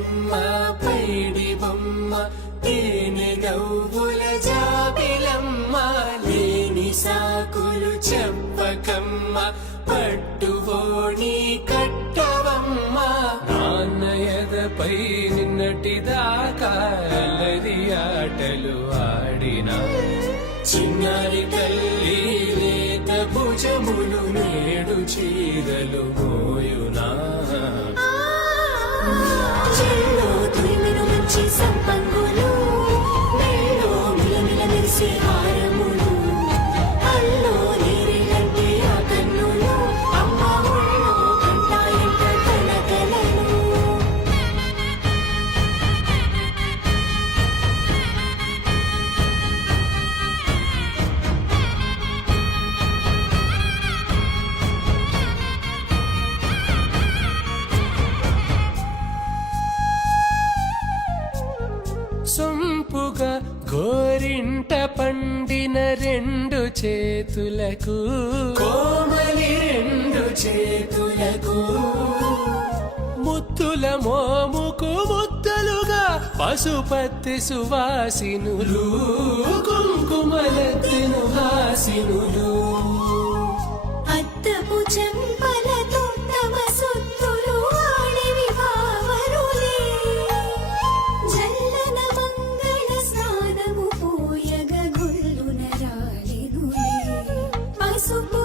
బొమ్మ పైడి బొమ్మ తేనె నవ్వుల జాబిలమ్మ లేని సాకులు చెప్పకమ్మ పట్టువోణి కట్టవమ్మ నాన్నయదపై నిన్నటిదాకా అల్లరి ఆటలు ఆడినా చిన్నారి తల్లి లేత భుజములు నేడు చీరలు మోయునా చెల్లో తురిమిను మంచి సంపంగులు మెల్లో మిలమిల మెరిసే హారములు అల్లో నీరిలంటే ఆ కన్నులు అమ్మ ఒళ్ళో కంటాయంట కలకలను సొంపుగా గోరింట పండిన రెండు చేతులకు కోమలి రెండు చేతులకు ముత్తుల మోముకు ముద్దలుగా పశుపతి సువాసినులు కుంకుమలెత్తిను హాసినులు అద్దపు చెంపలతో తమ సొత్తులు ఆడివి భావరులే జల్లన మంగళ స్నానము పోయగ గొల్లున రాలినులే పసుపు